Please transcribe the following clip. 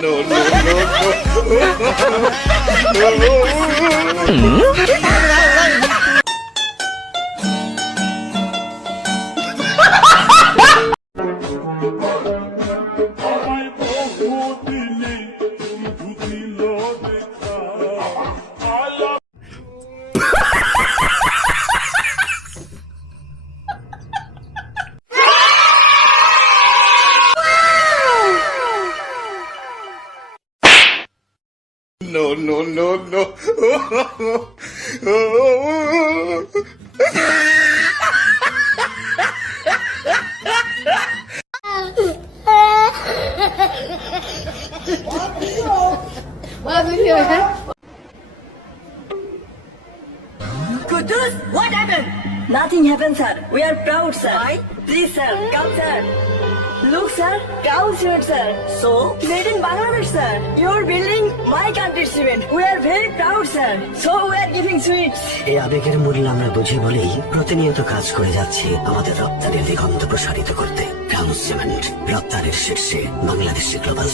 No. Kudus, what happened? Nothing happened, sir. We are proud, sir. Why? Please, sir. Come, sir. Look, sir. Proud shirt, sir. So? Made in Bangladesh, sir. Your building, my country's event. We are very proud, sir. So we are giving sweets. এই আবেগের মূল্য আমরা বুঝি বলেই প্রতিনিয়ত কাজ করে যাচ্ছি আমাদের রপ্তানির দিগন্ত প্রসারিত করতে। ব্রাউন সিমেন্ট, রপ্তানির শীর্ষে বাংলাদেশি গ্লোবাল